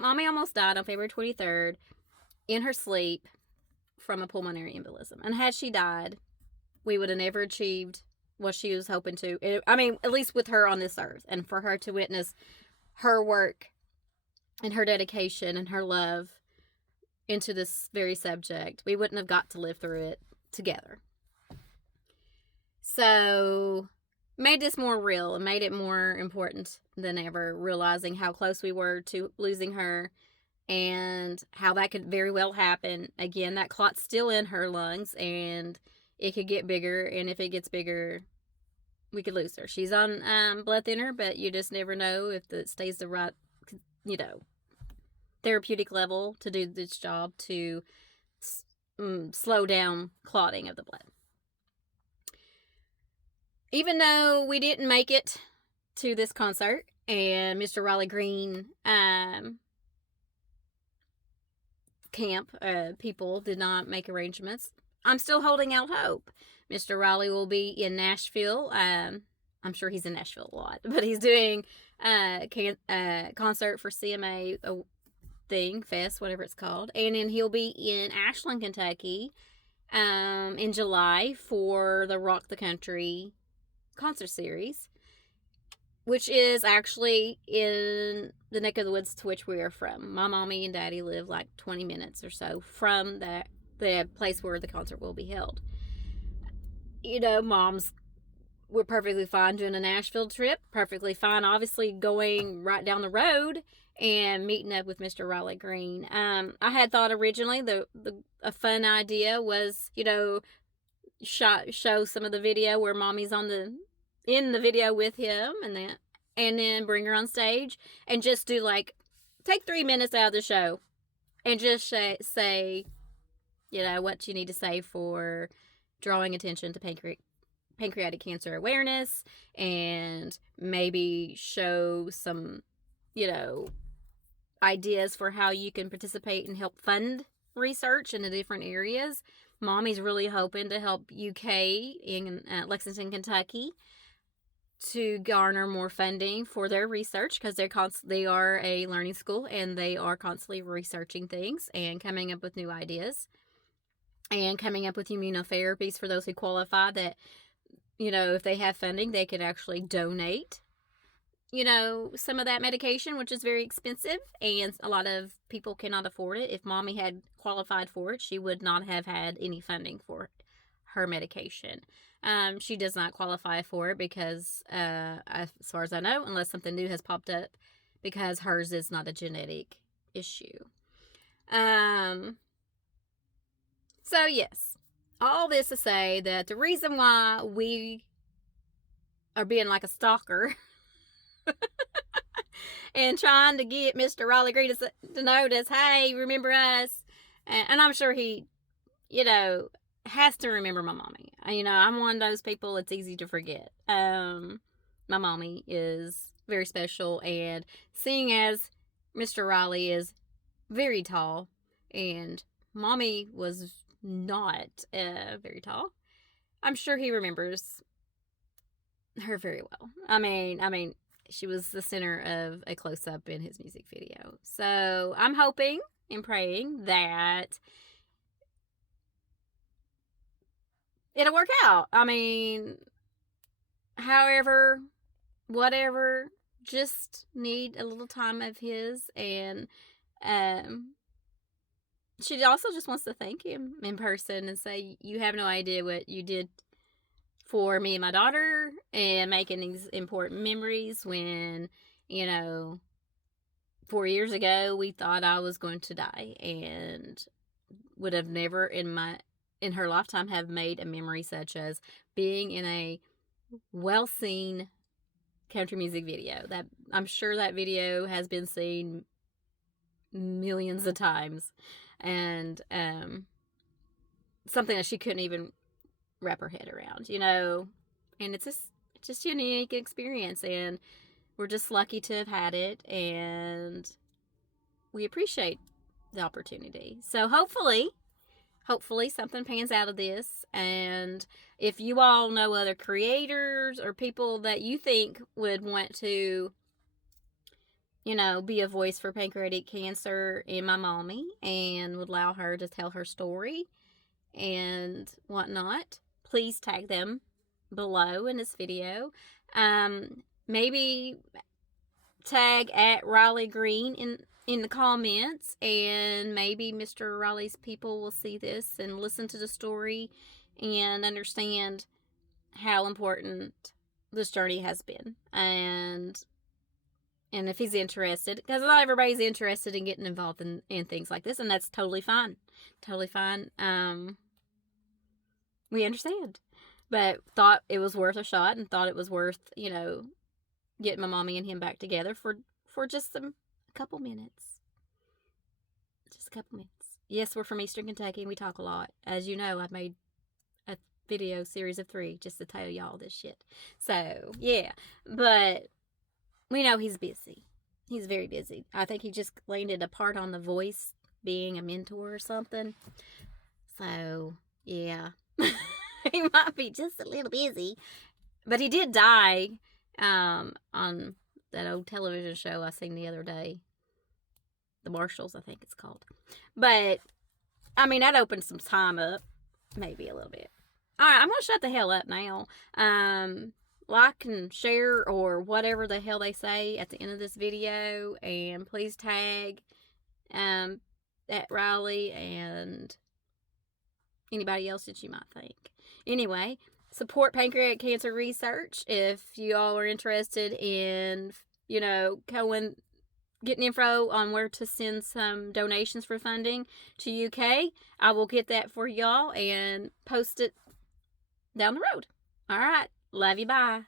Mommy almost died on February 23rd in her sleep from a pulmonary embolism. And had she died, we would have never achieved what she was hoping to. I mean, at least with her on this earth, and for her to witness her work and her dedication and her love into this very subject, we wouldn't have got to live through it together. So, made this more real and made it more important than ever, realizing how close we were to losing her and how that could very well happen. Again, that clot's still in her lungs and it could get bigger, and if it gets bigger, we could lose her. She's on blood thinner, but you just never know if it stays the right, therapeutic level to do this job to slow down clotting of the blood. Even though we didn't make it to this concert, and Mr. Riley Green camp people did not make arrangements, I'm still holding out hope. Mr. Riley will be in Nashville. I'm sure he's in Nashville a lot, but he's doing concert for CMA fest, whatever it's called, and then he'll be in Ashland, Kentucky, in July for the Rock the Country concert series, which is actually in the neck of the woods to which we are from. My mommy and daddy live like 20 minutes or so from the place where the concert will be held. Moms were perfectly fine doing a Nashville trip, perfectly fine obviously going right down the road and meeting up with Mr. Riley Green. I had thought originally a fun idea was, show some of the video where mommy's in the video with him, and then bring her on stage and just do take 3 minutes out of the show and just say, what you need to say for drawing attention to pancreatic cancer awareness, and maybe show some, ideas for how you can participate and help fund research in the different areas. Mommy's really hoping to help UK in Lexington, Kentucky, to garner more funding for their research, because they are a learning school and they are constantly researching things and coming up with new ideas and coming up with immunotherapies for those who qualify, that if they have funding, they could actually donate some of that medication, which is very expensive, and a lot of people cannot afford it. If mommy had qualified for it, she would not have had any funding for her medication. She does not qualify for it because, as far as I know, unless something new has popped up, because hers is not a genetic issue. So yes, all this to say that the reason why we are being like a stalker and trying to get Mr. Riley Green to notice, hey, remember us, and I'm sure he, has to remember my mommy. I'm one of those people it's easy to forget. My mommy is very special, and seeing as Mr. Riley is very tall and mommy was not very tall, I'm sure he remembers her very well. I mean, she was the center of a close-up in his music video. So I'm hoping and praying that it'll work out. However, whatever, just need a little time of his, and she also just wants to thank him in person and say, you have no idea what you did for me and my daughter, and making these important memories when, 4 years ago we thought I was going to die, and would have never in her lifetime have made a memory such as being in a well-seen country music video. That I'm sure that video has been seen millions of times, and something that she couldn't even wrap her head around, and it's just a unique experience, and we're just lucky to have had it, and we appreciate the opportunity. So hopefully something pans out of this, and if you all know other creators or people that you think would want to be a voice for pancreatic cancer in my mommy and would allow her to tell her story and whatnot, please tag them below in this video. Maybe tag at Riley Green in the comments, and maybe Mr. Riley's people will see this and listen to the story and understand how important this journey has been, and if he's interested, because not everybody's interested in getting involved in things like this, and that's totally fine. We understand, but thought it was worth a shot, and thought it was worth getting my mommy and him back together for just a couple minutes. Just a couple minutes. Yes, we're from Eastern Kentucky and we talk a lot. As you know, I've made a video series of 3 just to tell y'all this shit. So, yeah. But we know he's busy. He's very busy. I think he just landed a part on The Voice, being a mentor or something. So, yeah. He might be just a little busy. But he did die on that old television show I seen the other day. The Marshalls, I think it's called. But, I mean, that opened some time up. Maybe a little bit. Alright, I'm going to shut the hell up now. Like and share or whatever the hell they say at the end of this video. And please tag at Riley and anybody else that you might think. Anyway, support pancreatic cancer research if you all are interested in, getting info on where to send some donations for funding to UK. I will get that for y'all and post it down the road. All right. Love you. Bye.